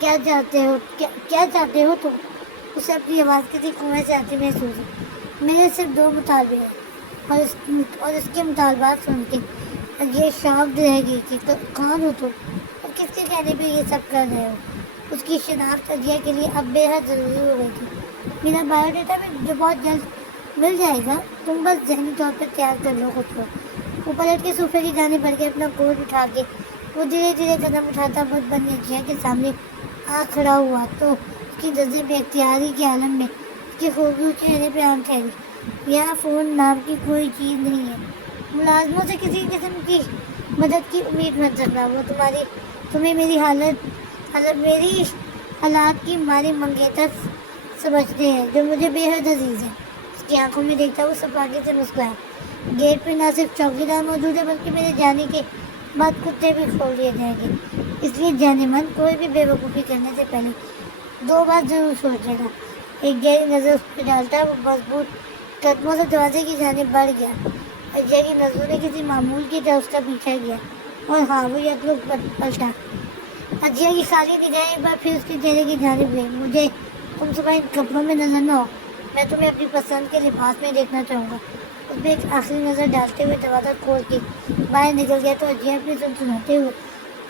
کیا چاہتے ہو، کیا چاہتے ہو تم؟ اسے اپنی آواز کسی کنویں سے آتی محسوس ہوئی۔ میرے صرف 2 مطالبے ہیں اور اس کے مطالبات سن کے یہ شاکڈ رہ گئی تھی۔ تو کون ہو تم اور کس کے کہنے پہ یہ سب کر رہے ہو؟ اس کی شناخت اجے کے لیے اب بے حد ضروری ہو گئی تھی۔ میرا بایو ڈیٹا میں جو بہت جلد مل جائے گا، تم بس ذہنی طور پر تیار کر لو خود کو۔ وہ پلٹ کے صوفے کی جانب بڑھ کے اپنا کوٹ اٹھا کے وہ دھیرے دھیرے قدم اٹھاتا بہت بن اجے کے سامنے آ کھڑا ہوا تو اس کی نظریں بے اختیاری کے عالم میں اس کے خوبصورت چہرے پہ آن ٹھہری۔ یہاں فون نام کی کوئی چیز نہیں ہے، ملازموں سے کسی قسم کی مدد کی امید مت رکھنا۔ وہ تمہیں میری میری حالات کی ماری منگیتر سمجھتے ہیں جو مجھے بے حد عزیز ہے۔ اس کی آنکھوں میں دیکھتا وہ صفاقی سے مسکرایا۔ گیٹ پہ نہ صرف چوکیدار موجود ہے بلکہ میرے جانے کے بعد کتے بھی کھول دیے جائیں گے، اس لیے جانے من کوئی بھی بے وقوفی کرنے سے پہلے 2 بار ضرور سوچ لینا۔ ایک گہری نظر اس پہ ڈالتا وہ مضبوط قدموں سے دروازے کی جانب بڑھ گیا۔ اجے کی نظروں نے کسی معمول کی طرح اس کا پیچھا کیا اور ہاں وہ یک رخ پلٹا۔ اجے کی خالی نگاہیں ایک بار پھر اس کے چہرے کی جانب گئی۔ مجھے تم صبح ان کپڑوں میں نظر نہ ہو، میں تمہیں اپنی پسند کے لباس میں دیکھنا چاہوں گا۔ اس نے ایک آخری نظر ڈالتے ہوئے دروازہ کھول کے باہر نکل گیا تو اجے اپنی سنسناتے ہوئے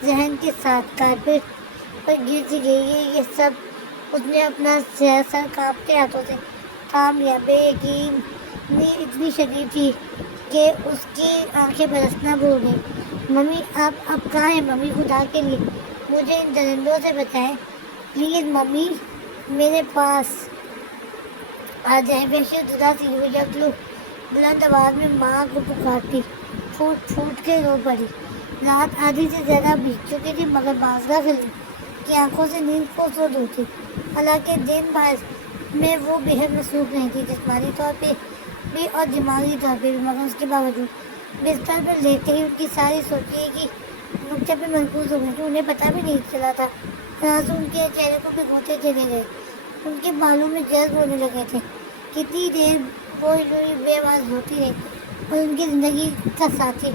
ذہن کے ساتھ کارپیٹ پر گر سی گئی۔ یہ سب اس نے اپنا سر کانپتے ہاتھوں سے تھام لیا۔ بے یقینی اتنی شدید تھی کہ اس کی آنکھیں برسنا بھول گئی۔ ممی آپ اب کہاں ہیں؟ ممی خدا کے لیے مجھے ان درندوں سے بچائیں، پلیز ممی میرے پاس آ جائیں۔ وحشت زدہ سی وہ یکلو بلند آواز میں ماں کو پکارتی پھوٹ پھوٹ کے رو پڑی۔ رات آدھی سے زیادہ بیت چکی تھی مگر بازگاہ خلیل کی آنکھوں سے نیند کو سو دور تھی۔ حالانکہ دن بھر میں وہ بے حد مصروف نہیں تھی، جسمانی طور پہ بھی اور دماغی طور پہ بھی، مگر اس کے باوجود بستر پر لیٹتے ہی ان کی ساری سوچیں ایک ہی نقطے پہ مرکوز ہو گئی کہ انہیں پتہ بھی نہیں چلا تھا۔ آنسو ان کے چہرے کو بھگوتے چلے گئے، ان کے بالوں میں جذب ہونے لگے تھے۔ کتنی دیر وہ بے آواز ہوتی رہی اور ان کی زندگی کا ساتھی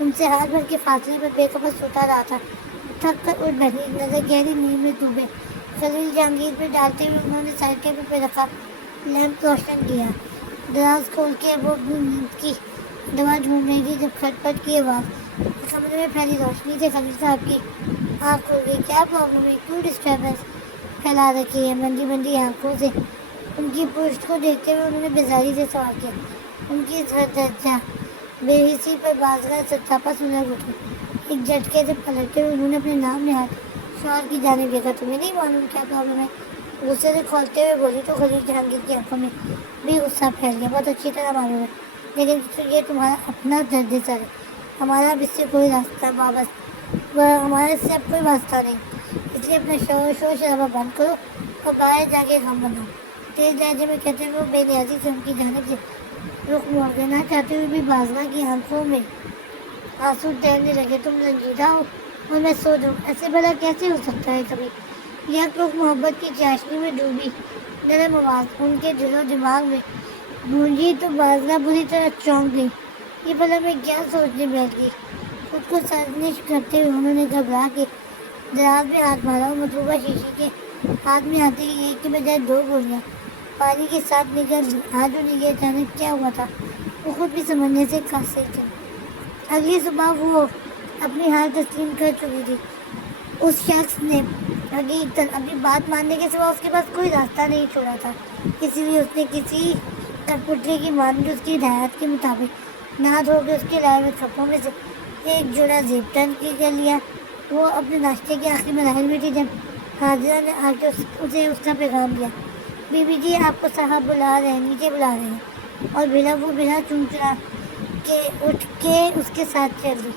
ان سے ہاتھ بھر کے فاصلے پر بے خبر سوتا رہا تھا۔ تھک کر اٹھ بیٹھی، نظر گہری نیند میں ڈوبے خلیل جہانگیر پہ ڈالتے ہوئے انہوں نے سائڈ ٹیبل پہ رکھا لیمپ روشن کیا۔ دراز کھول کے وہ اپنی نیند کی دوا ڈھونڈ رہی تھی جب کھٹ پٹ کی آواز کمرے میں پھیلی روشنی سے خلیل صاحب کی آنکھ کھل گئی۔ کیا پرابلم ہے؟ کیوں ڈسٹربنس پھیلا رکھی ہے؟ بندی بندی آنکھوں سے ان کی پشت کو دیکھتے ہوئے انہوں نے بیزاری سے سوال کیا۔ ان کی درجہ بے حسی پر بازگاہ سچاپا سلگ اٹھی۔ ایک جھٹکے سے پلٹتے ہوئے انہوں نے اپنے نام نہاد شوہر کی جانب دیکھا۔ تمہیں نہیں معلوم کیا پرابلم ہے؟ غصے سے کھولتے ہوئے بولی تو خلیل جہانگیر کی آنکھوں میں بھی غصہ پھیل گیا۔ بہت اچھی طرح معلوم ہے، لیکن یہ تمہارا اپنا درد سر ہے، ہمارا اب اس سے کوئی ہمارا اس سے اب کوئی واسطہ نہیں، اس لیے اپنا شور شرابہ بند کرو اور باہر جا کے غم بناؤ۔ تیز لہجے میں کہتے ہوئے وہ بے نیازی سے ان کی جانب سے رخ موڑ دینا چاہتے ہوئے بھی بازگاہ کی آنکھوں میں آنسو تیرنے لگے۔ تم رنجیدہ ہو اور میں سو جاؤں، ایسے بھلا کیسے ہو سکتا ہے؟ کبھی یک رخ محبت کی چاشنی میں ڈوبی نرم آواز ان کے دل و دماغ میں گونجی تو بازگاہ بری طرح چونک گئی۔ یہ بھلا میں کیا سوچنے بیٹھ گئی؟ خود کو سرزنش کرتے ہوئے انہوں نے گھبرا کے دراز میں ہاتھ مارا اور مطلوبہ شیشے کے ہاتھ میں آتے ہی ایک کے بجائے 2 گولیاں پانی کے ساتھ نکل لی۔ آج انہیں یہ اچانک کیا ہوا تھا وہ خود بھی سمجھنے سے قاصر تھے۔ اگلی صبح وہ اپنی ہار تسلیم کر چکی تھی۔ اس شخص نے حقیقتاً اپنی بات ماننے کے سوا اس کے پاس کوئی راستہ نہیں چھوڑا تھا، اسی لیے اس نے کسی کٹپٹلی کی مانند اس کی ہدایت کے مطابق نہا دھو کے اس کے لائے ہوئے کپڑوں میں سے ایک جوڑا زیب تن کر لیا۔ وہ اپنے ناشتے کے آخری مراحل میں تھی جب حاضرہ نے آ کے اسے اس کا پیغام دیا۔ بی بی جی آپ کو صاحب بلا رہے ہیں، نیچے بلا رہے ہیں۔ اور بلا چونچڑا کے اٹھ کے اس کے ساتھ چل دی۔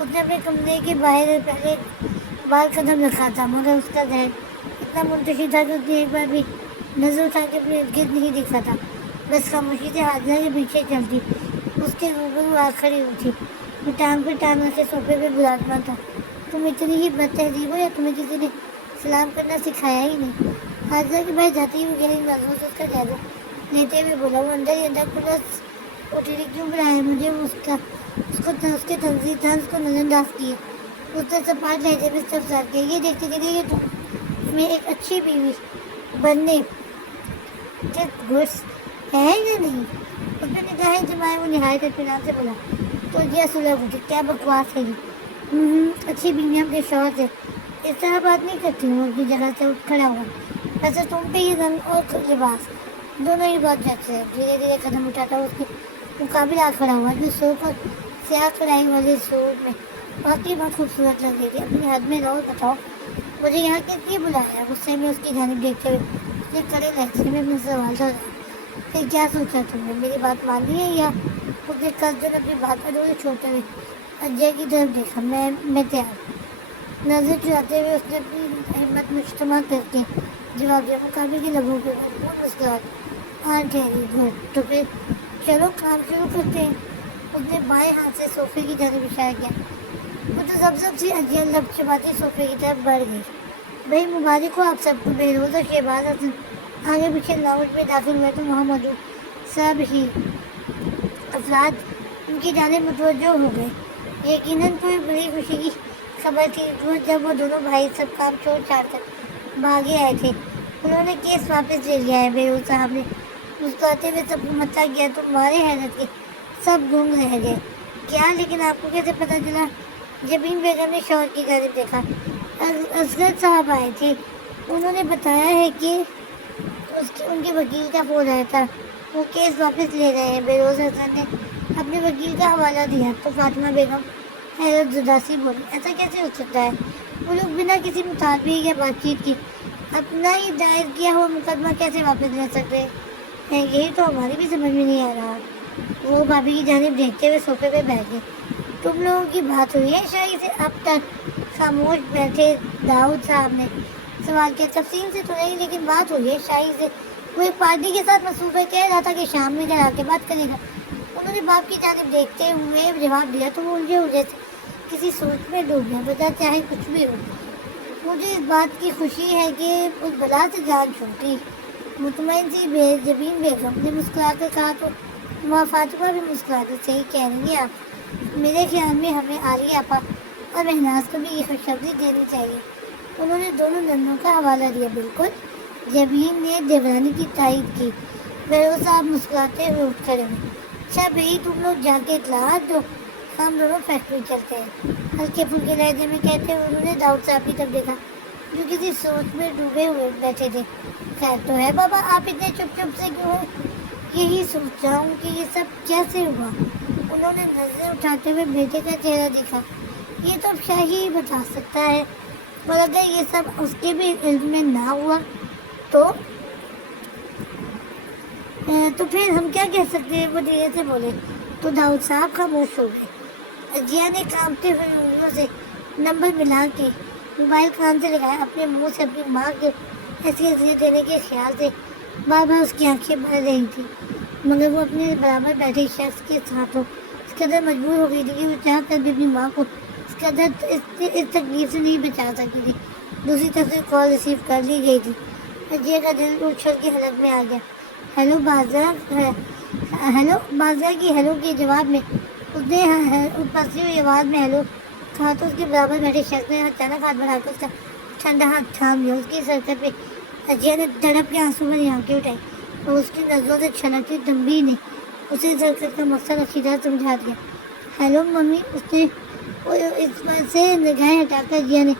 اس نے اپنے کمرے کے باہر پہلے بار قدم رکھا تھا مگر اس کا ذہن اتنا منتشر تھا کہ اس نے ایک بار بھی نظر اٹھا کے اپنے ارد گرد نہیں دیکھا تھا، بس خاموشی سے حاضرہ کے پیچھے چلتی اس کے روبرو آ کھڑی ہوئی تھی۔ وہ ٹانگ پہ ٹانگ رکھے صوفے پہ براجمان تھا۔ تم اتنی ہی بد تہذیب ہو یا تمہیں کسی نے سلام کرنا سکھایا ہی نہیں؟ حاضرہ کے باہر جاتی ہوئی گہری نظروں سے اس کا جائزہ لیتے ہوئے بولا۔ وہ اندر ہی اندر پولیس اٹھے کیوں بلایا مجھے؟ اس کے طنز کو نظر انداز کیے۔ اس نے سپاٹ لہجے میں استفسار کیا۔ یہ دیکھتے چلیے کہ تم میں ایک اچھی بیوی بننے کے گرس ہے یا نہیں؟ اس میں نگاہیں جمائے وہ نہایت اطمینان سے بولا، تو یہ سلجھ اٹھی، کیا بکواس ہے یہ؟ اچھی بیوی اپنے شوہر سے اس طرح بات نہیں کرتی ہوں۔ اپنی جگہ سے اٹھ کھڑا ہوا، ویسے تم پہ یہ رنگ اور لباس دونوں ہی بہت اچھے ہیں۔ دھیرے دھیرے قدم اٹھاتا اس کے مقابل آ کھڑا ہوا، جو سوکھ اور سیاہ کڑھائی والے سوٹ میں واقعی بہت خوبصورت لگ رہی تھی۔ اپنی حد میں رہو، بتاؤ مجھے یہاں کس لیے بلایا ہے؟ غصے میں اس کی جانب دیکھتے ہوئے اس نے کڑے لہجے میں اپنے سوال تھا، پھر کیا سوچا تم نے؟ میری بات مانی ہے یا؟ اس نے قصدن اپنی بات ادھوری چھوڑتے ہوئے اجے کی طرف دیکھا۔ میں تیار ہوں۔ نظر چراتے ہوئے اس نے اپنی ہمت مجتمع کر کے جواب دیا، مقابل کے لبوں پہ بھرپور مسکراہٹ آن ٹھہری۔ گھر تو پھر چلو کام شروع کرتے ہیں۔ اس نے بائیں ہاتھ سے صوفے کی طرف اشارہ کیا۔ متذبذب سی اجیا لب چباتی صوفے کی طرف بڑھ گئی۔ بھائی مبارک ہو آپ سب کو۔ بہروز اور شہباز حسن آگے پیچھے لاؤنج میں داخل ہوئے تو وہاں موجود سب ہی افراد ان کی جانب متوجہ ہو گئے۔ یقیناً کوئی بڑی خوشی کی خبر تھی جب وہ دونوں بھائی سب کام چھوڑ چھاڑ کر بھاگے آئے تھے۔ انہوں نے کیس واپس لے لیا ہے، بہروز صاحب نے مسکراتے ہوئے سب کو متا کیا تو مارے حیرت کے سب گنگ رہ گئے۔ کیا؟ لیکن آپ کو کیسے پتہ چلا؟ جبین بیگم نے شوہر کی جانب دیکھا۔ اصغر صاحب آئے تھے، انہوں نے بتایا ہے کہ ان کے وکیل کا فون آیا تھا، وہ کیس واپس لے رہے ہیں۔ بہروز حسن نے اپنے وکیل کا حوالہ دیا تو فاطمہ بیگم حیرت زدہ سی بولی، ایسا کیسے ہو سکتا ہے؟ وہ لوگ بنا کسی مطالبے یا بات چیت کی اپنا ہی دائر کیا ہوا مقدمہ کیسے واپس لے سکتے ہیں؟ یہی تو ہماری بھی سمجھ میں نہیں آ رہا۔ وہ بھابھی کی جانب دیکھتے ہوئے صوفے پہ بیٹھ گئے۔ تم لوگوں کی بات ہوئی ہے شاہی سے؟ اب تک خاموش بیٹھے داؤد صاحب نے سوال کیا۔ تفصیل سے تو نہیں، لیکن بات ہوئی ہے شاہی سے۔ وہ ایک پارٹی کے ساتھ مصروف ہے، کہہ رہا تھا کہ شام میں گھر آ کے بات کرے گا۔ انہوں نے باپ کی جانب دیکھتے ہوئے جواب دیا تو وہ الجھے سے کسی سوچ میں ڈوب گیا۔ بتا چاہے کچھ بھی ہو، مجھے اس بات کی خوشی ہے کہ اس بلا سے جان چھوٹی۔ مطمئن سی جبین بیگم نے مسکرا کر کہا تو ماں فاطمہ بھی مسکرا دی۔ صحیح کہہ رہی ہیں آپ، میرے خیال میں ہمیں عالیہ آپا اور مہناز کو بھی یہ خوشخبری دینی چاہیے۔ انہوں نے دونوں نندوں کا حوالہ دیا۔ بالکل، جبین نے دیورانی کی تائید کی۔ بہروز صاحب مسکراتے ہوئے اٹھ کھڑے ہوئے۔ اچھا بھائی تم لوگ جا کے اطلاعات دو، ہم دونوں فیکٹری چلتے ہیں، ہلکے پھلکے لہجے میں کہتے ہوئے انہوں نے داؤد صاحب کی طرف دیکھا جو کسی سوچ میں ڈوبے ہوئے بیٹھے تھے۔ خیر تو ہے بابا، آپ اتنے چپ چپ سے کیوں ہیں؟ یہی سوچ رہا ہوں کہ یہ سب کیسے ہوا۔ انہوں نے نظریں اٹھاتے ہوئے بیٹے کا چہرہ دیکھا۔ یہ تو اب شاہی ہی بتا سکتا ہے، اور اگر یہ سب اس کے بھی علم میں نہ ہوا تو پھر ہم کیا کہہ سکتے ہیں؟ وہ دھیرے سے بولے تو داؤد صاحب خاموش ہو گئے۔ اجیا نے کانپتے ہوئے انگلیوں سے نمبر ملا کے موبائل کان سے لگایا، اپنے منہ سے اپنی ماں کے حیثیت دینے کے خیال سے بار بار اس کی آنکھیں بھر رہی تھیں، مگر وہ اپنے برابر بیٹھے شخص کے ساتھ اس قدر مجبور ہو گئی تھی کہ وہ چاہ کر بھی اپنی ماں کو اس قدر اس تکلیف سے نہیں بچا سکتی تھی۔ دوسری طرف سے کال ریسیو کر لی گئی تھی۔ اجیا کا دل اچھل کے حلق میں آ گیا۔ ہیلو بازرہ کی ہیلو کے جواب میں اس نے پھنسی ہوئی آواز میں ہیلو کہا تو اس کے برابر بیٹھے شخص نے اچانک ہاتھ بڑھا کر اس کا ٹھنڈا ہاتھ تھام لیا۔ اس کی سرکت پہ اجیا نے تڑپ کے آنسو بھری آنکھیں اٹھائی اور اس کی نظروں سے چھلکتی تنبیہ نے اسے سرکت کا مقصد اچھی طرح سمجھا دیا۔ ہیلو ممی، اس نے اس پر سے نگاہیں ہٹا کر اجیا نے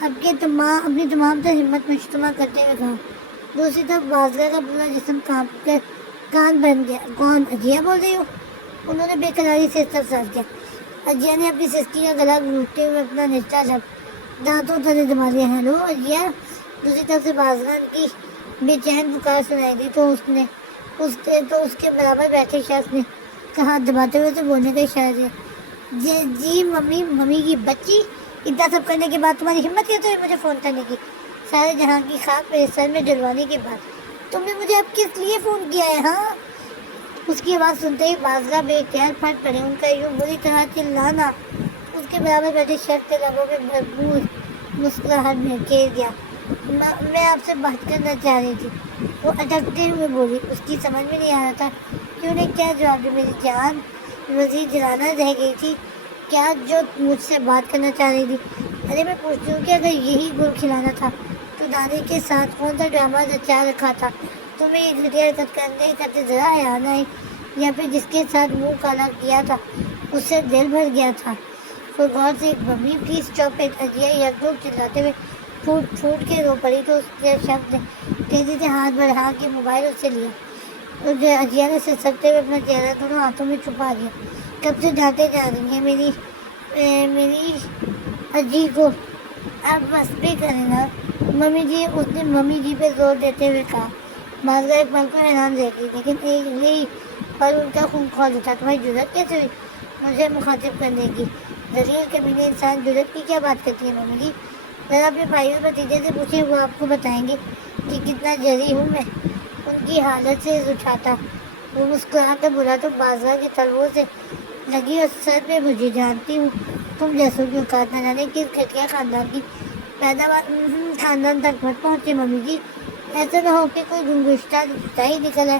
اپنی تمام تر ہمت مجتمع کرتے ہوئے کہا۔ دوسری طرف بازرہ کا پورا جسم کانپ کر کان بن گیا۔ کون؟ اجیا بول رہی ہو؟ انہوں نے بے قراری سے استفسار کیا۔ اجیا نے اپنی سسکی کا گلا گھونٹتے ہوئے اپنا نچلا لب دانتوں تلے دبا لیا۔ ہیلو اجیا۔ دوسری طرف سے بازرہ کی بے چین پکار سنائی دی تو اس کے برابر بیٹھے شخص نے کہا دباتے ہوئے تو بولنے کا اشارہ دیا۔ جی ممی کی بچی، اتنا سب کرنے کے بعد تمہاری ہمت کیسے ہوئی مجھے فون کرنے کی؟ سارے جہاں کی خاک میرے سر میں ڈلوانے کے بعد تم نے مجھے اب کس لیے فون کیا ہے؟ ہاں، اس کی آواز سنتے ہی بازرہ بے اختیار پھٹ پڑے۔ ان کا یوں بری طرح چلانا اس کے برابر بیٹھے شخص کے لبوں میں بھرپور مسکراہٹ میں گھیر گیا۔ میں آپ سے بات کرنا چاہ رہی تھی، وہ اٹکتے ہوئے بولی۔ اس کی سمجھ میں نہیں آ رہا تھا کہ انہیں کیا جواب دے۔ میری جان مزید جلانا رہ گئی تھی کیا جو مجھ سے بات کرنا چاہ رہی تھی؟ ارے میں پوچھتی ہوں کہ اگر یہی گل کھلانا تھا تو دانے کے ساتھ کون سا ڈرامہ رچا رکھا تھا تمہیں یہ گھٹیا حرکت کرتے ذرا حیا نہ آئی؟ یا پھر جس کے ساتھ منہ کالا کیا تھا اس سے دل بھر گیا تھا؟ کوئی غور سے ایک ممی پلیز اسٹاپ اٹ، اجیا یک لوگ چلاتے ہوئے پھوٹ پھوٹ کے رو پڑی تو اس کے شخص نے تیزی سے ہاتھ بڑھا کے موبائل اس سے لیا اور جو اجیا نے سسکتے ہوئے اپنا چہرہ دونوں ہاتھوں میں چھپا دیا۔ کب سے ڈانٹے جا رہی ہیں میری اجی کو، آپ بس بھی کریں نا ممی جی، اس نے ممی جی پہ زور دیتے ہوئے کہا۔ بازگاہ ایک پل کو حیران رہ گئی، لیکن ایک یہی پل ان کا خون کھول اٹھا۔ تمہاری جرأت کیسے ہوئی مجھے مخاطب کرنے کی؟ ذلیل کمینے انسان جرأت کی کیا بات کرتی ہے ممی جی؟ ذرا اپنے بھائیوں بھتیجے سے پوچھیں، وہ آپ کو بتائیں گے کہ کتنا جری ہوں میں۔ ان کی حالت سے اٹھاتا وہ مسکرا کر بولا تو بازگاہ کے تلووں سے لگی اور سر پہ مجھے جانتی ہوں تم جیسوں کی اوقات نہ جانے کس گھٹیا خاندان کی پیداوار خاندان تک مت پہنچے ممی جی، ایسا نہ ہو کہ کوئی گنگشتہ رشتہ ہی نکل ہے۔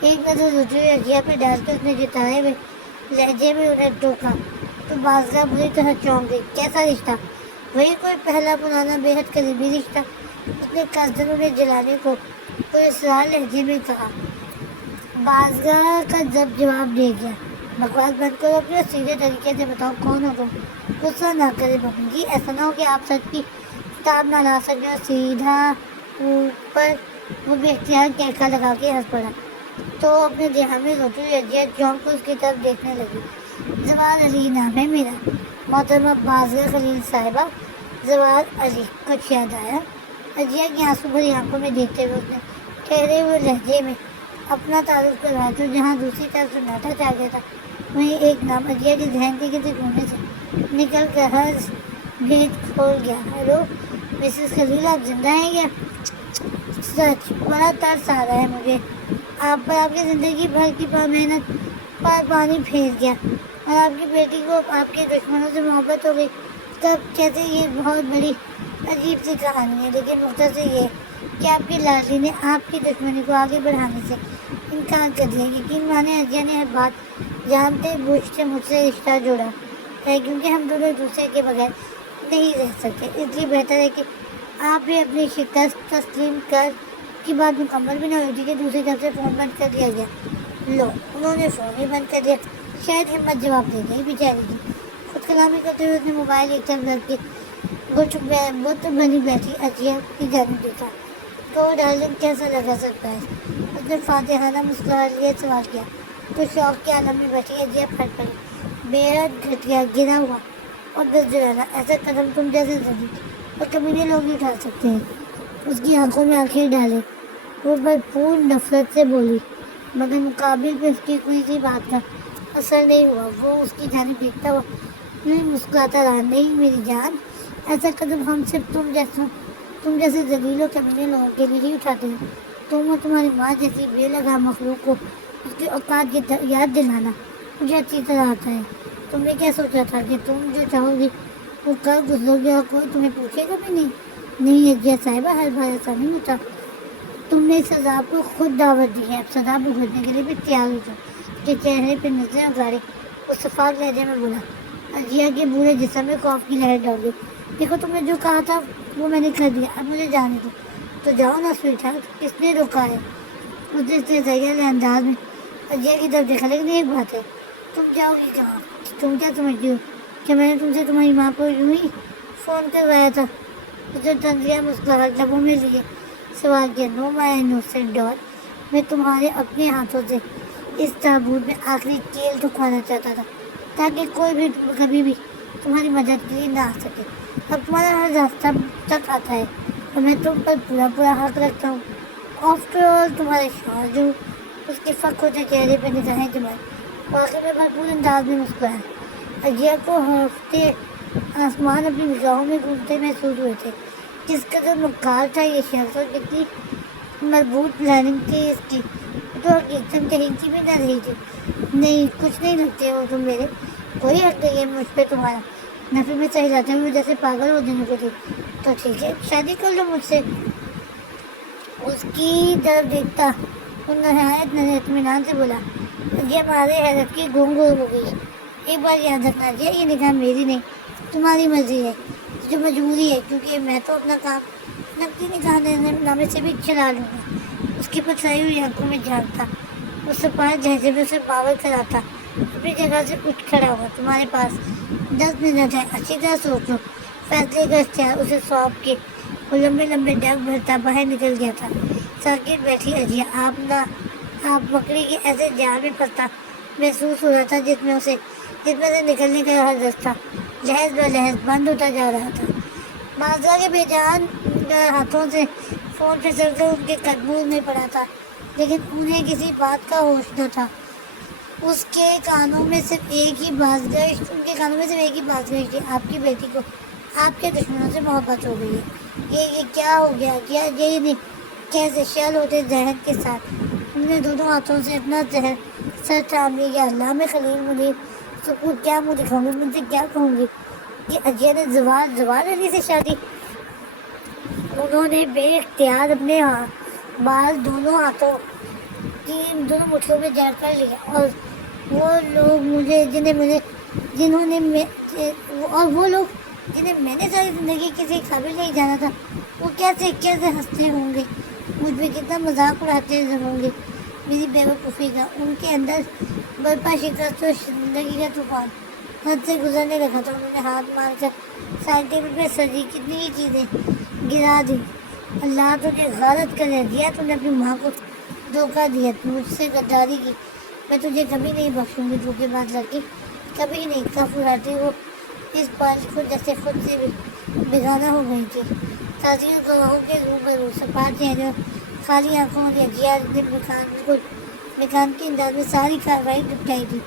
ایک نظر رجوع اجیا پہ ڈال کے اس نے جتائے ہوئے لہجے میں انہیں ٹوکا تو بازگاہ بری طرح چونک گئی۔ کیسا رشتہ؟ وہی کوئی پہلا پرانا بے حد قریبی رشتہ، اس نے قصدن انہیں جلانے کو کوئی اسرار لہجے میں کہا۔ بازگاہ کا جب جواب دے گیا، بکواس بند کرو اپنے سیدھے طریقے سے بتاؤ کون ہو تم؟ غصہ نہ کرے ممی جی، ایسا نہ ہو کہ آپ سچ کی کتاب نہ لا سکیں۔ اور سیدھا اوپر وہ بے اختیار کہکا لگا کے ہنس پڑا تو اپنے دھیان میں رجوع اجیا چونک کو اس کی طرف دیکھنے لگی۔ زوال علی نام ہے میرا، محترمہ بازگاہ خلیل صاحبہ، زوال علی۔ کچھ یاد آیا؟ اجیا کی آنسو بھری آنکھوں میں دیکھتے ہوئے اس نے ٹھہرے ہوئے لہجے میں اپنا تعارف کروایا تو جہاں دوسری طرف سناٹا چھا گیا تھا وہیں ایک نام اجیا کے ذہن کے کسی کونے سے نکل کر ہر بھید کھول گیا۔ ہیلو مسز خلیل، آپ زندہ ہیں کیا؟ سچ بڑا ترس آ رہا ہے مجھے آپ پر، آپ کی زندگی بھر کی محنت پر پانی پھیر گیا اور آپ کی بیٹی کو آپ کے دشمنوں سے محبت ہو گئی۔ تب کیسے؟ یہ بہت بڑی عجیب سی کہانی ہے، لیکن مختصر یہ کہ آپ کی لاڈلی نے آپ کی دشمنی کو آگے بڑھانے سے انکار کر دیا۔ یقین مانے اجیا نے ہر بات جانتے بوجھتے مجھ سے رشتہ جوڑا ہے کیونکہ ہم دونوں ایک دوسرے کے بغیر نہیں رہ سکتے، اس لیے بہتر ہے کہ آپ بھی اپنی شکست تسلیم کر کی بات مکمل بھی نہ ہوئی تھی کہ دوسری طرف سے فون بند کر دیا گیا۔ لو انہوں نے فون ہی بند کر دیا، شاید ہمت جواب دے گئی بیچاری کی۔ خود کلامی کرتے ہوئے اس نے موبائل ایک طرف رکھ کے بت بنی بیٹھی اجیا کی جانب دیکھا تو ڈارلنگ کیسا لگا سرپرائز؟ اس نے فاتحانہ مسکراہٹ لیے سوال کیا تو شوق کے عالم میں بیٹھی اجیا پھٹ پڑی، بے حد گھٹیا، گرا ہوا اور بزدلانہ۔ ایسا قدم تم جیسے ذلیل اور کمینے لوگ ہی اٹھا سکتے ہیں۔ اس کی آنکھوں میں آنکھیں ڈالے وہ بھرپور نفرت سے بولی، مگر مقابل پہ اس کی کوئی سی بات کا اثر نہیں ہوا۔ وہ اس کی جانب دیکھتا ہوا یوں ہی مسکراتا رہا۔ نہیں میری جان، ایسا قدم ہم صرف تم جیسے ذلیل اور کمینے لوگوں کے لیے ہی اٹھاتے ہیں۔ تم اور تمہاری ماں جیسی بے لگام مخلوق کو اس کی اوقات کی یاد دلانا مجھے اچھی طرح آتا ہے۔ تم نے کیا سوچا تھا کہ تم جو چاہو گی وہ کر گزرو گے اور کوئی تمہیں پوچھے گا بھی نہیں؟ نہیں اجیا صاحبہ، ہر بار ایسا نہیں ہوتا۔ تم نے اس عذاب کو خود دعوت دی ہے، اب سزا بھگتنے کے لیے بھی تیار ہو جاؤ۔ کے چہرے پہ نظریں اگاڑی وہ شفاف لہجے میں بولا۔ اجیا کے بوڑھے جسم میں خوف کی لہر دوڑ گئی۔ دیکھو تم نے جو کہا تھا وہ میں نے کر دیا، اب مجھے جانے دو۔ تو جاؤ نا سویٹ ہارٹ، کس نے روکا ہے؟ اس نے استحضاء انداز میں اجیا کی طرف دیکھا، لیکن ایک بات ہے، تم جاؤ گی کہاں؟ تم کیا سمجھتی ہو کہ میں نے تم سے تمہاری ماں کو یوں ہی فون کروایا تھا؟ اس نے طنزیہ مسکراہٹ لبوں میں لیے سوال کیا۔ نو مائی انوسینٹ ڈال، میں تمہارے اپنے ہاتھوں سے اس تابوت میں آخری کیل ٹھکوانا چاہتا تھا تاکہ کوئی بھی کبھی بھی تمہاری مدد کے لیے نہ آ سکے۔ اب تمہارا ہر راستہ تک آتا ہے اور میں تم پر پورا حق رکھتا ہوں۔ آفٹر آل تمہارے شوہر جو اس کے فک ہوتے چہرے پہ نگاہیں جمائے واقعی میں بھرپور انداز میں مسکرایا۔ اجیا کو ہفتے آسمان اپنی نگاہوں میں گھومتے محسوس ہوئے تھے۔ کس قدر مکار تھا یہ شخص اور کتنی مربوط پلاننگ تھی اس کی، تو حقیقت کہیں کی بھی نہ رہی تھی۔ نہیں کچھ نہیں لگتے ہو تم میرے، کوئی حق نہیں ہے مجھ پہ تمہارا۔ نفی میں سہلاتے ہوئے جیسے پاگل ہو دینے کو تھی۔ تو ٹھیک ہے شادی کر لو مجھ سے۔ اس کی طرف دیکھتا وہ نہایت اطمینان سے بولا۔ اجیا مارے حیرت کی گم ہو گئی۔ ایک بار یاد رکھنا اجیا، یہ نکاح میری نہیں تمہاری مرضی ہے، جو مجبوری ہے، کیونکہ میں تو اپنا کام نقدی نگاہ نامے سے بھی چلا لوں گا۔ اس کی پتھرائی ہوئی آنکھوں میں جان تھا۔ اس سے پانچ لہجے میں اسے باور کراتا۔ اپنی جگہ سے اٹھ کھڑا ہوا۔ تمہارے پاس 10 منٹ ہے، اچھی طرح سوچ لو۔ فیصلے کا اختیار اسے سونپ کے وہ لمبے لمبے ڈگ بھرتا باہر نکل گیا تھا۔ ساکت بیٹھی اجیا آپ مکڑی کے ایسے جال میں پھنستا محسوس ہو رہا تھا جس میں سے نکلنے کا ہر راستہ لحظ بہ لحظ بند ہوتا جا رہا تھا۔ بازار کے بے جان ہاتھوں سے فون پھسل کر ان کے قدموں میں پڑا تھا، لیکن انہیں کسی بات کا ہوش نہ تھا۔ ان کے کانوں میں صرف ایک ہی بازگشت تھی، آپ کی بیٹی کو آپ کے دشمنوں سے محبت ہو گئی ہے۔ یہ کیا ہو گیا؟ کیا یہ نہیں کیسے شل ہوتے ذہن کے ساتھ انہوں نے دونوں ہاتھوں سے اپنا زہر سر تھام لیا۔ اللہ میں خلیل منیر سکوت کیا منہ دکھاؤں گی، مجھ سے کیا کہوں گی کہ اجیا نے زوال علی سے شادی؟ انہوں نے بے اختیار اپنے بال دونوں ہاتھوں کی دونوں مٹھیوں میں جڑ کر لیا۔ اور وہ لوگ جنہیں میں نے ساری زندگی کسی قابل نہیں جانا تھا، وہ کیسے ہنستے ہوں گے، مجھ پہ کتنا مذاق اڑاتے ہوں گے میری بیوقوفی کا۔ ان کے اندر برپا شکست و زندگی کا طوفان حد سے گزرنے لگا تھا۔ انہوں نے ہاتھ مار کر سائڈ ٹیبل پہ سجی کتنی ہی چیزیں گرا دی۔ اللہ تجھے غارت کرے دیا، تم نے اپنی ماں کو دھوکہ دیا، مجھ سے غداری کی، میں تجھے کبھی نہیں بخشوں گی۔ دھوکے باز لڑکی کبھی نہیں کف اڑاتی وہ اس بال کو جیسے خود سے بیگانہ ہو گئی تھی۔ تاثیر گواہوں کے روبرو سپاٹ چہرے خالی آنکھوں اور اجیا نے مکان کے انداز میں ساری کارروائی نپٹائی تھی،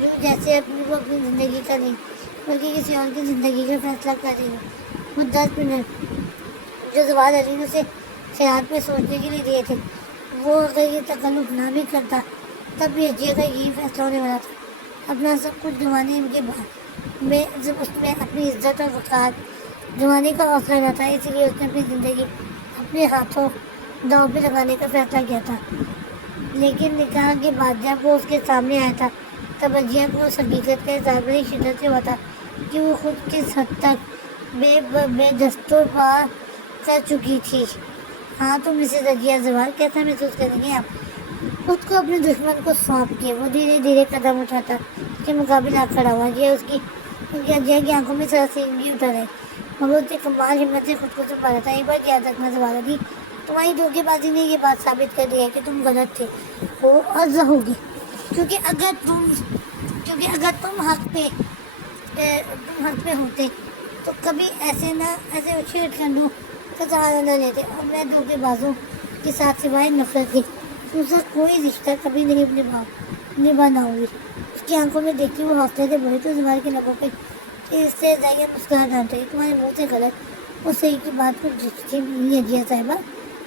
جو جیسے وہ اپنی زندگی کا نہیں بلکہ کسی اور کی زندگی کا فیصلہ کر رہی ہو۔ وہ 10 منٹ جو زوال علی نے اسے خیالات میں سوچنے کے لیے دیے تھے، وہ اگر یہ تکلف نہ بھی کرتا تب بھی اجیا کا یہی فیصلہ ہونے والا تھا۔ اپنا سب کچھ گنوانے کے بعد اس میں اپنی عزت اور وقار گنوانے کا حوصلہ نہ تھا، اس لیے اس نے اپنی زندگی اپنے ہاتھوں داؤ پہ لگانے کا فیصلہ کیا تھا۔ لیکن نکاح کے بعد جب وہ اس کے سامنے آیا تھا تب اجیا کو اس حقیقت کا احساس بڑی شدت سے ہوا تھا کہ وہ خود کس حد تک بے دستور پا کر چکی تھی۔ ہاں تو مسز اجیا زوال کیسا محسوس کریں گے آپ؟ خود کو اپنے دشمن کو سونپ کے وہ دھیرے دھیرے قدم اٹھاتا اس کے مقابل آ کھڑا ہوا۔ یہ اجیا کی آنکھوں میں سراسیمگی اتر آئی، مگر اس نے کمال ہمت سے خود کو سنبھالا تھا۔ ایک بات یاد رکھنا زوال علی، تمہاری دھوکے بازی نے یہ بات ثابت کر دی ہے کہ تم غلط تھے ہو اور رہو گے، کیونکہ اگر تم حق پہ ہوتے تو کبھی ایسے اچھے ٹھنڈوں کا سہارا نہ لیتے، اور میں دھوکے بازوں کے ساتھ سوائے نفرت کے دوسرا کوئی رشتہ کبھی نہیں نبھانا ہوگی۔ اس کی آنکھوں میں دیکھی وہ حوصلے سے بڑے تو زوال کے لبوں پہ اس سے زیادہ مسکراہٹ آئی۔ تمہارے منہ سے غلط اور صحیح کی بات کو جھٹکی نہیں اجیا صاحبہ،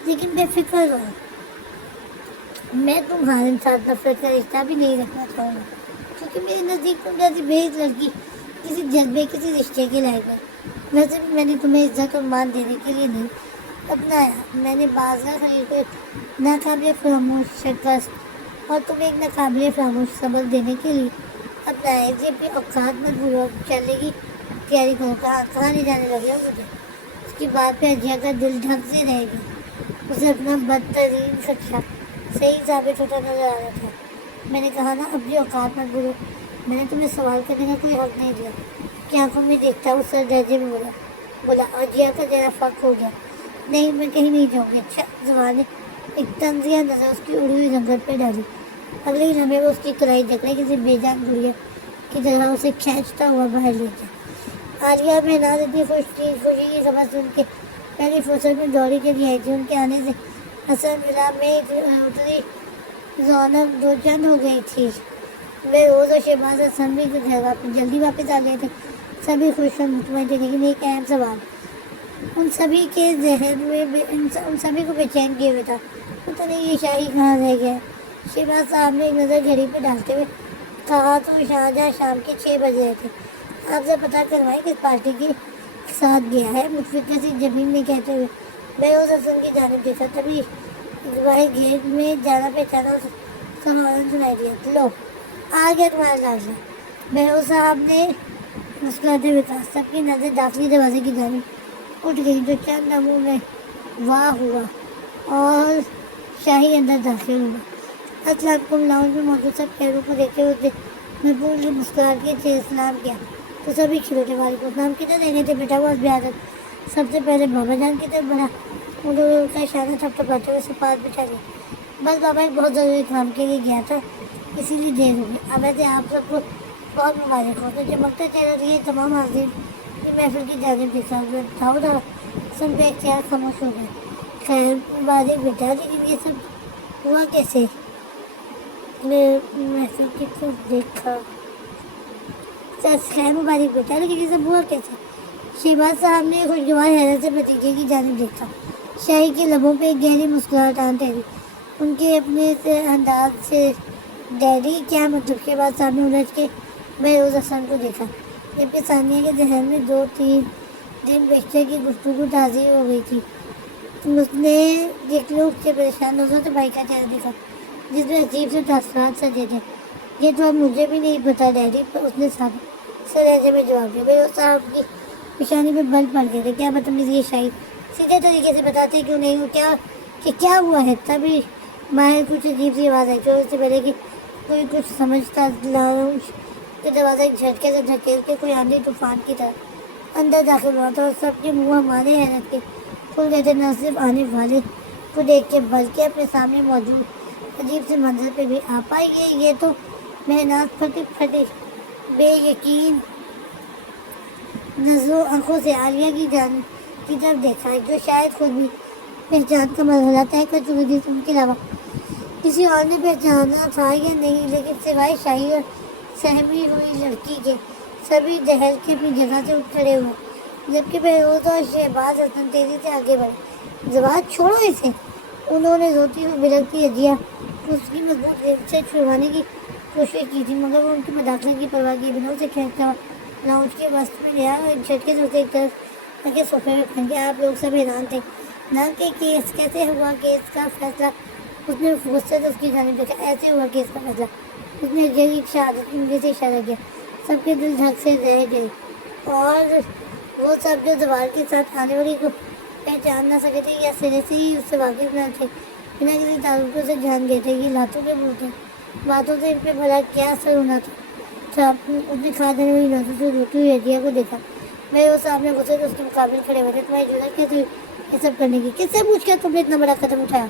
لیکن بے فکر رہو، میں تمہارے ساتھ نفرت کا رشتہ بھی نہیں رکھنا چاہوں گا، کیونکہ میرے نزدیک تم جیسی بےعز لڑکی کسی جذبے کسی رشتے کے لائق ہے۔ ویسے بھی میں نے تمہیں عزت اور مان دینے کے لیے نہیں اپنایا، میں نے بازار خلیل کو ایک ناقابل فراموش شکست اور تمہیں ایک ناقابل فراموش سبق دینے کے لیے اپنایا۔ یہ بھی اوقات میں بھولو، چلنے کی تیاری کرو، کہاں نہیں جانے لگے ہو مجھے؟ اس کی بات پہ اجیا کا دل ڈھک سے رہ گیا۔ اسے اپنا بدترین خدشہ صحیح ثابت ہوتا نظر آ رہا تھا۔ میں نے کہا نا اپنی اوقات مت بھولو، میں نے تمہیں سوال کرنے کا کوئی حق نہیں دیا۔ کہ آنکھوں میں دیکھتا اس سر درجے میں بولا۔ اجیا کا ذرا فق ہو گیا۔ نہیں، میں کہیں نہیں جاؤں گی۔ اچھا، زوال نے ایک تنزیہ نظر اس کی اڑی ہوئی رنگت پہ ڈالی۔ اگلے ہی لمحے وہ اس کی کلائی جکڑے کسی بے جان گڑیا کی طرح اسے کھینچتا ہوا باہر لے گیا۔ عالیہ مہناز اتنی خوشی کی خبر سن کے پہلی فرصت میں دوڑی کے لیے آئی تھی۔ ان کے آنے سے حسن ولا میں اتری رونق دو چند ہو گئی تھی۔ وہ روز اور شہباز حسن بھی جلدی واپس آ گئے تھے۔ سبھی خوش اور مطمئن تھے، لیکن ایک اہم سوال ان سبھی کے ذہن میں ان سبھی کو بے چین کیے ہوئے تھا۔ پتہ نہیں یہ شاہی کہاں رہ گیا۔ شہباز صاحب نے ایک نظر گھڑی پہ ڈالتے ہوئے کہا تو شاہجہاں شام کے 6 بج رہے تھے۔ آپ سے پتہ کروائیں کس پارٹی کے ساتھ گیا ہے؟ متفقہ سی جمیل نے کہتے ہوئے بہروز حسن کی جانب دیکھا۔ تبھی باہر گیٹ میں جانا پہچانا سنوارن سنائی دیا۔ لو آ گیا تمہارا لاشا، بہروز صاحب نے مسکراتے ہوئے کہا۔ سب کی نظر داخلی دروازے کی جانب اٹھ گئی، جو چند لمحوں میں واہ ہوا اور شاہی اندر داخل ہوا۔ السلام علیکم۔ لاؤنج میں موجود سب خیروں کو دیکھتے ہوئے میں پوری مسکراہٹ کے سے اسلام کیا تو سبھی کھلونے والے کو اسلام کدھر دیکھے تھے بیٹا، وہ عادت سب سے پہلے بابا جان کی طرف بڑھا، ان کا اشارہ تھپتھپاتے ہوئے پاس بٹھا لیا۔ بس بابا ایک بہت ضروری کام کے لیے گیا تھا، اسی لیے دیر ہو گئی۔ اب ویسے آپ سب کو بہت مبارک ہو۔ تو چمکتا چہرہ لیے تمام حاضرین کی محفل کی جانب دیکھا ہوا داؤد حسن بے اختیار خاموش ہو گئے۔ خیر مبارک بیٹا، لیکن یہ سب ہوا کیسے؟ میں محفل کی طرف دیکھا۔ خیر مبارک بیٹا، لیکن یہ سب ہوا کیسے؟ شہباز صاحب نے خوشگوار حیرت سے بھتیجے کی جانب دیکھا۔ شاہی کے لبوں پہ ایک گہری مسکراہٹ آن ٹھہری۔ ان کے اپنے سے انداز سے ڈیڈی کیا مطلب؟ شہباز صاحب نے الجھ کے بہروز حسن کو دیکھا، جبکہ ثانیہ کے ذہن میں 2-3 دن بیشتر کی گفتگو تازی ہو گئی تھی۔ اس نے لوگ سے پریشان نظروں سے بھائی کا چہرہ دیکھا جس میں عجیب سے تاثرات سجے تھے۔ یہ تو اب مجھے بھی نہیں پتا ڈیڈی، پر اس نے سادے لہجے میں جواب دیا۔ بہروز صاحب کی پیشانی پہ بل پڑ گئے تھے۔ کیا بدتمیزی ہے شاہی، سیدھے طریقے سے بتاتے کیوں نہیں ہو کیا ہوا ہے؟ تبھی باہر کچھ عجیب سی آواز آئی، جو اس سے پہلے کہ کوئی کچھ سمجھتا لاؤنج کے دروازہ ایک جھٹکے سے دھکیل کے کوئی آندھی طوفان کی طرح اندر داخل ہوا تھا، اور سب کے منہ ہمارے حیرت کے کھل گئے تھے، نہ صرف آنے والے کو دیکھ کے بلکہ اپنے سامنے موجود عجیب سے منظر پہ بھی۔ آپا یہ تو محنت پھٹی بے یقین نظروں آنکھوں سے عالیہ کی طرف دیکھا ہے، جو شاید خود بھی پہچان کا مرحلہ طے کر چکی تھی۔ ان کے علاوہ کسی اور نے پہچانا تھا یا نہیں، لیکن سوائے شاہی اور سہمی ہوئی لڑکی کے سبھی دہل کے اپنی جگہ سے اٹھ کھڑے ہوئے، جبکہ بہروز اور شہباز حسن تیزی سے آگے بڑھے۔ زبان چھوڑو اسے، انہوں نے روتی ہوئی بلکتی ہجیا اس کی مضبوط ریل سے چھڑوانے کی کوشش کی تھی، مگر وہ ان کی مداخلت کی پرواہ کیے بنا اسے کھینچتا ہوا لاؤنج کے وسط میں گیا اور ایک جھٹکے سے اسے ایک طرف رکھ کے صوفے میں پھینک دیا۔ آپ لوگ سب حیران تھے نہ کہ کیس کیسے ہوا، کیس کا فیصلہ؟ اس نے غصے سے اس کی جانب دیکھا۔ ایسے ہوا کیس کا فیصلہ؟ اس نے جدید شہادت انگلی سے اشارہ کیا۔ سب کے دل دھک سے رہ گئے، اور وہ سب جو زوال کے ساتھ آنے والی کو پہچان نہ سکے تھے یا سرے سے ہی اس سے واقف نہ تھے، بنا کسی تعلق سے جان گئے تھے یہ لاتوں کے بول تھے، باتوں سے ان پہ بھلا کیا اثر ہونا تھا۔ اس نے کھا دینے والی لاتوں سے روتی ہوئی ہدیہ کو دیکھا۔ میرے سامنے غصے سے اس کے مقابل کھڑے ہوئے تھے۔ تمہاری ضرورت کیا تھی یہ سب کرنے کی؟ کس سے پوچھ کر تم نے اتنا بڑا قدم اٹھایا؟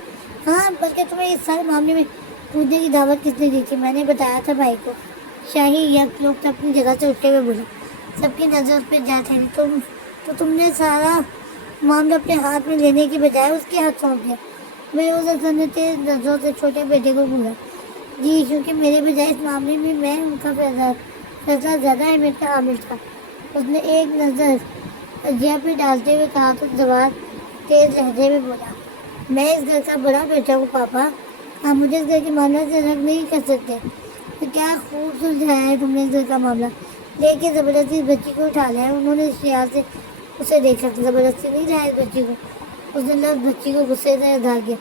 ہاں، بلکہ تمہیں اس سارے معاملے میں پوچھنے کی دعوت کس نے دی تھی؟ میں نے بتایا تھا بھائی کو۔ شاہی یک لوگ اپنی جگہ سے اٹھتے ہوئے بولے۔ سب کی نظر اس پہ جا ٹھہری۔ تم نے سارا معاملہ اپنے ہاتھ میں لینے کی بجائے اس کے ہاتھ سونپ دیا۔ بہروز حسن نے تیز نظروں سے چھوٹے بیٹے کو بولا۔ جی، کیونکہ میرے بجائے اس معاملے میں ان کا فیصلہ زیادہ اہمیت کا حامل تھا۔ اس نے ایک نظر اجیا پہ ڈالتے ہوئے کہا تو زوال تیز لہجے میں بولا، میں اس گھر کا بڑا بیٹا ہوں پاپا، آپ مجھے اس گھر کے معاملے سے رد نہیں کر سکتے۔ تو کیا خوب سلجھایا ہے تم نے اس گھر کا معاملہ، لے کے زبردستی اس بچی کو اٹھا لیا ہے۔ انہوں نے خیال سے اسے دیکھا، زبردستی نہیں لایا اس بچی کو۔ اس نے لفظ بچی کو غصے سے ادا کیا۔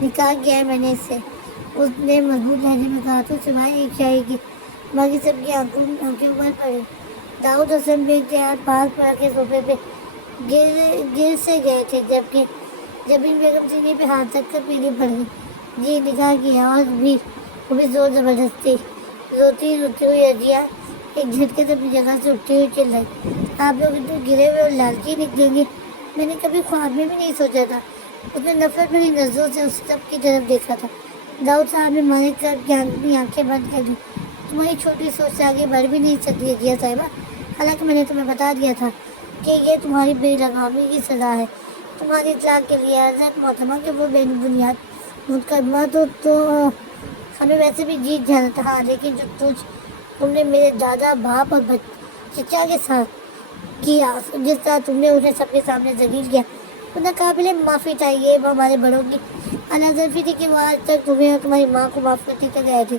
نکاح کیا ہے میں نے اس سے، اس نے مضبوط لہجے میں کہا۔ تو سوائے ایک شاہی کی باقی سب کی آنکھیں اوپر پڑی۔ داؤد حسن بے اختیار پاس پڑ کے صوفے پہ گر سے گئے تھے، جبکہ جبین بیگم سینے پہ ہاتھ رکھ کر پیلی پڑ گئی۔ جی، نکاح کیا، اور وہ بھی زور زبردستی۔ روتی ہوئی ہجیا ایک جھٹکے سے اپنی جگہ سے اٹھتی ہوئی چل رہی۔ آپ لوگ اتنے گرے ہوئے اور لالچی نکلیں گے میں نے کبھی خواب میں بھی نہیں سوچا تھا۔ اس نے نفرت بھری نظروں سے اس سب کی طرف دیکھا تھا۔ داؤد صاحب نے مانے کر اپنی آنکھیں بند کر دی۔ تمہاری چھوٹی سوچ سے آگے بڑھ بھی نہیں سکتی ہجیا صاحبہ، حالانکہ میں نے تمہیں بتا دیا تھا کہ یہ تمہاری بے لگامی کی سزا ہے۔ تمہاری اطلاع کے لیے حضرت محترمہ کہ وہ بے بنیاد مقدمہ تو ہمیں ویسے بھی جیت جانا تھا، لیکن جو تم نے میرے دادا باپ اور چچا کے ساتھ کیا، جس طرح تم نے انہیں سب کے سامنے ذلیل کیا، وہ ناقابل معافی تھا۔ یہ ہمارے بڑوں کی اعلیٰ ظرفی تھی کہ وہ آج تک تمہیں اور تمہاری ماں کو معاف کرتے چلے گئے تھے۔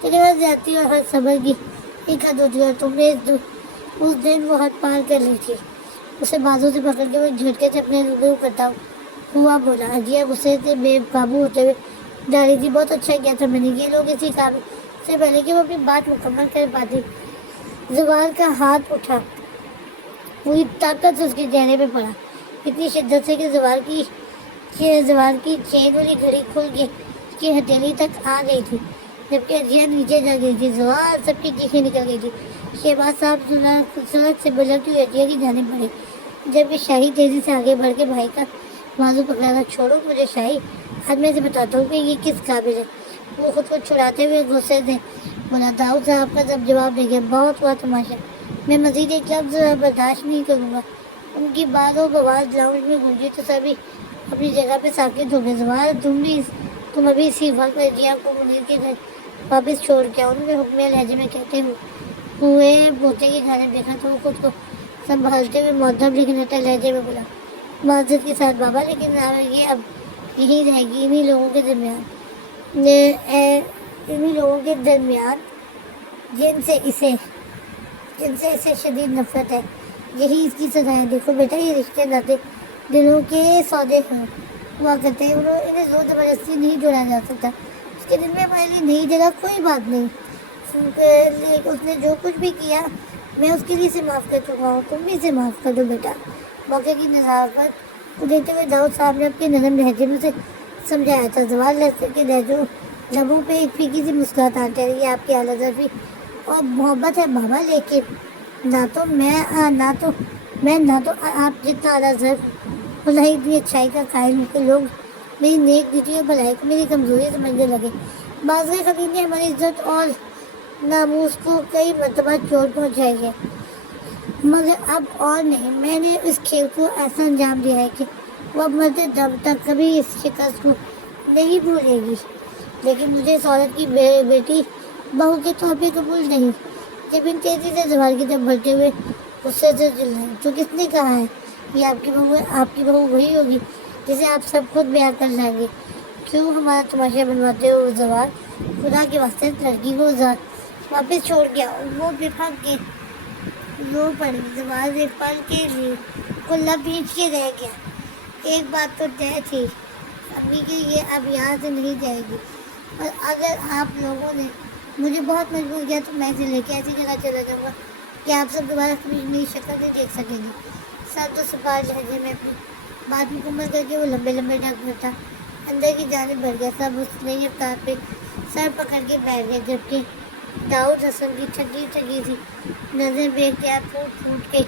تیرے ہر زیادتی اور ہر صبر کی ایک حد ہوتی ہے، اور تم نے اس دن وہ حد پار کر لی تھی۔ اسے بازو سے پکڑ کے وہ جھٹکے سے اپنے روبرو کرتا ہوا بولا۔ ہجیا غصے سے بے قابو ہوتے ہوئے ڈالی تھی۔ بہت اچھا کیا تھا میں نے، یہ لوگ اسی کام سے پہلے کہ وہ اپنی بات مکمل کر پاتی زوال کا ہاتھ اٹھا، پوری طاقت سے اس کے چہرے پہ پڑا، اتنی شدت سے کہ زوال کی کہ زوال کی چین والی گھڑی کھل کے اس کی ہتھیلی تک آ گئی تھی، جبکہ اجیا نیچے جا گئی تھی۔ زوال سب کی چیخیں نکل گئی تھی۔ شہباز صاحب سڑک سے بلکتی ہوئی اجیا کی جانب بڑھے، جبکہ شاہی تیزی سے آگے بڑھ کے بھائی کا بازو پکڑا تھا۔ چھوڑو مجھے شاہی، آج میں سے بتاتا ہوں کہ یہ کس قابل ہے۔ وہ خود کو چھڑاتے ہوئے غصے سے بولا۔ داؤد صاحب کا جب جواب دے گیا، بہت ہوا تماشا، میں مزید ایک لفظ برداشت نہیں کروں گا۔ ان کی بات و بواز لاؤنج میں گونجی تو سبھی اپنی جگہ پہ ساکت ہو گئے۔ زوال تم ابھی اسی وقت اجیا کو منیر کے گھر واپس چھوڑ کے آؤ، انہوں نے حکمیہ لہجے میں کہتے ہوئے بوتے کی جانب دیکھا تو وہ خود کو سنبھالتے ہوئے مؤدب لیکن اٹل لہجے میں بولا، معذرت کے ساتھ بابا، لیکن یہ اب یہیں رہے گی، انہی لوگوں کے درمیان جن سے اسے شدید نفرت ہے۔ یہی اس کی سزا ہے۔ دیکھو بیٹا، یہ رشتے ناطے دلوں کے سودے ہوا کرتے ہیں، انہیں زور زبردستی نہیں جوڑا جا سکتا۔ اس کے دل میں ہمارے لیے نہیں جگہ، کوئی بات نہیں۔ اس نے جو کچھ بھی کیا میں اس کے لیے اسے معاف کر چکا ہوں، تم بھی اسے معاف کر دو بیٹا۔ موقع کی نزاکت کو دیکھتے ہوئے داؤد صاحب نے اپنے نرم لہجے میں اسے سمجھایا تھا۔ زوال کے لبوں پہ ایک پھیکی سی مسکراہٹ آتی رہی، آپ کی اعلیٰ ظرفی اور محبت ہے بابا، لیکن نہ تو آپ جتنا اعلیٰ ظرف بھلائی اتنی اچھائی کا قائل ہوں کہ لوگ میری نیک نیتی اور بھلائی کو میری کمزوری سمجھنے لگے۔ بازگئے خطیب نے ہماری عزت اور ناموس کو کئی مرتبہ چوٹ پہنچائی ہے، مگر اب اور نہیں۔ میں نے اس کھیل کو ایسا انجام دیا ہے کہ وہ اب مرتے دم تک کبھی اس شکست کو نہیں بھولے گی، لیکن مجھے اس عورت کی بیٹی بہو کے طور پہ قبول نہیں۔ جب ان تیزی سے زوال کی طرف بڑھتے ہوئے غصے سے چلائی، تو کس نے کہا ہے یہ آپ کی بہو وہی ہوگی جسے آپ سب خود بیاہ کر لائیں گے؟ کیوں ہمارا تماشا بنواتے ہو زوال؟ خدا کے واسطے اس لڑکی کو واپس چھوڑ گیا۔ وہ بھڑک کے رو پڑی۔ زوال ایک پل کے لیے کلہ پیچ کے رہ گیا۔ ایک بات تو طے تھی ابھی کہ یہ اب یہاں سے نہیں جائے گی، اور اگر آپ لوگوں نے مجھے بہت مجبور کیا تو میں اسے لے کے ایسی جگہ چلا جاؤں گا کہ آپ سب دوبارہ کبھی میری شکل نہیں دیکھ سکیں گے۔ سب تو سپار لہجے میں اپنی بات مکمل کر کے وہ لمبے لمبے ڈگ بھرتا اندر کی جانب بڑھ گیا۔ سب اس نئی رفتار پہ سر پکڑ کے بیٹھ گئے، جبکہ داؤد حسن کی ٹھگی ٹھگی سی نظر بے اختیار پھوٹ پھوٹ کے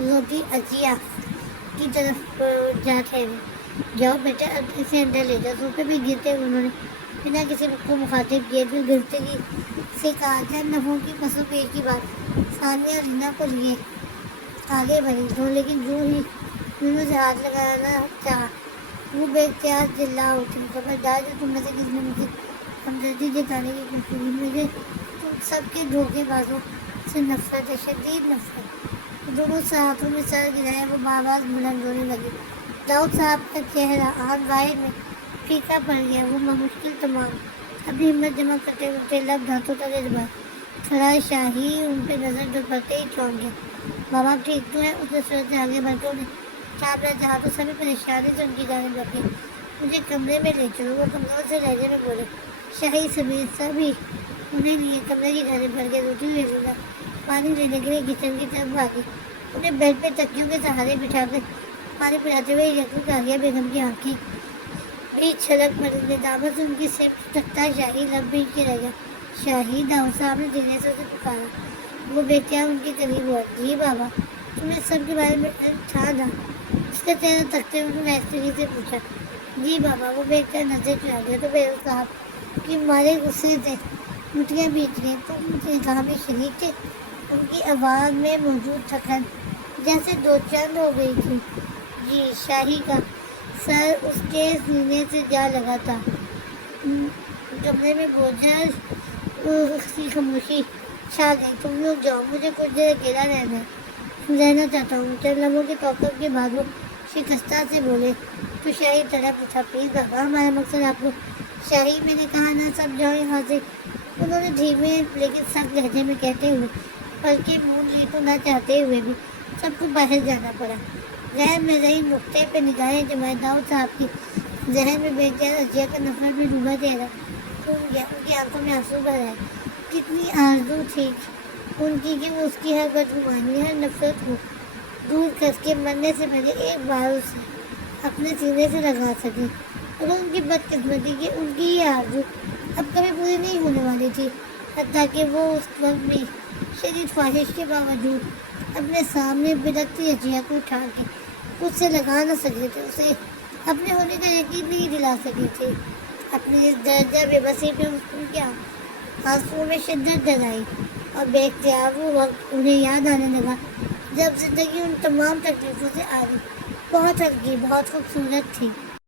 روتی اجیا کی طرف جا ٹھہری۔ جاؤ بیٹا، اب اسے اندر لے جاؤ۔ صوفے پہ گرتے ہوئے انہوں نے بنا کسی کو مخاطب کیے پھر گرفتگی سے کہا، چند نفوں کی پسو پیش کی بات ثانیہ اور رینا کو لیے آگے بڑھی تو، لیکن جو ہی انہوں سے ہاتھ لگانا چاہا وہ بے اختیار چلا اٹھی۔ خبردار، جو تم میں سے کسی نے مجھے ہمدردی جتانے کی کوشش کی، مجھے تم سب کے دھوکے بازوں سے نفرت ہے، شدید نفرت۔ دونوں ہاتھوں میں سر گرائے وہ بآواز بلند رونے لگے۔ داؤد صاحب کا چہرہ آن واحد میں پھیکا پڑ گیا۔ وہ مشکل تمام اپنی ہمت جمع کرتے ہوئے لب دانتوں تک دبائے کھڑا شاہی ان پہ نظر ڈالتے ہی چونک گیا۔ بابا ٹھیک تو ہے؟ اس نے صورت سے آگے بڑھ کر انہیں چاپنا چاہا تو سبھی پریشانی سے ان کی جانب رکھے۔ مجھے کمرے میں لے چلو، وہ کمزور سے لہجے میں بولے۔ شاہی سمیت سبھی انہیں لیے کمرے کی جانب بڑھ کے روتی ہوئی رینا پانی لینے کے لیے کچن کی طرف بھاگی۔ انہیں بیڈ پہ تکیوں کے سہارے بٹھا کر پانی پلاتے ہوئے یکم عالیہ بیگم کی آنکھیں بھی چھلک پڑی۔ ندامت سے ان کی سمت تکتا شاہی لب بھیج کے رہ گیا۔ شاہی، داؤد صاحب نے دھیرے سے اسے پکارا۔ وہ بے اختیار ان کے قریب ہوا۔ جی بابا، تمہیں سب کے بارے میں علم تھا نا؟ اس کا چہرہ تکتے ہوئے انہوں نے ایسٹری سے پوچھا۔ جی بابا، وہ بے اختیار نظر چلا گیا تو بیروز صاحب کی مارے غصے سے مٹیاں بیچ گئیں۔ تم نکاح میں شریک تھے؟ ان کی آواز میں موجود تھکن جیسے دو چند ہو گئی تھی۔ جی، شاہی کا سر اس کے سینے سے جا لگا تھا۔ کمرے میں بوجھل سی خاموشی چھا گئی۔ تم لوگ جاؤ، مجھے کچھ دیر اکیلا رہنا چاہتا ہوں۔ چند لمحوں کے توقف کے بعد وہ شکستہ سے بولے تو شاہی تڑپ اٹھا۔ پلیز بابا، ہمارا مقصد آپ کو شاہی، میں نے کہا نا سب جاؤ یہاں سے۔ انہوں نے دھیمے لیکن سخت لہجے میں کہتے ہوئے بلکہ منہ لی تو نہ چاہتے ہوئے بھی سب کو باہر جانا پڑا۔ غیر مرئی نقطے پہ نگاہیں جمائے داؤد صاحب کی ذہن میں بے اختیار اجیا کا نفرت میں ڈوبا چہرہ گھوم گیا۔ ان کی آنکھوں میں آنسو بھر آئے۔ کتنی آرزو تھی ان کی کہ وہ اس کی ہر بدگمانی، ہر نفرت کو دور کر کے مرنے سے پہلے ایک بار اسے اپنے سینے سے لگا سکیں، اور ان کی بدقسمتی کہ ان کی یہ آرزو اب کبھی پوری نہیں ہونے والی تھی، حتیٰ کہ وہ اس وقت بھی شدید خواہش کے باوجود اپنے سامنے بلکتی اشیاء کو اٹھا کے خود سے لگا نہ سکے تھے، اسے اپنے ہونے کا یقین نہیں دلا سکے تھے۔ اپنی اس درجہ بے بسی پہ ان کے آنسوؤں میں شدت در آئی، اور بے اختیار وہ وقت انہیں یاد آنے لگا جب زندگی ان تمام تکلیفوں سے آری بہت ہلکی، بہت خوبصورت تھی۔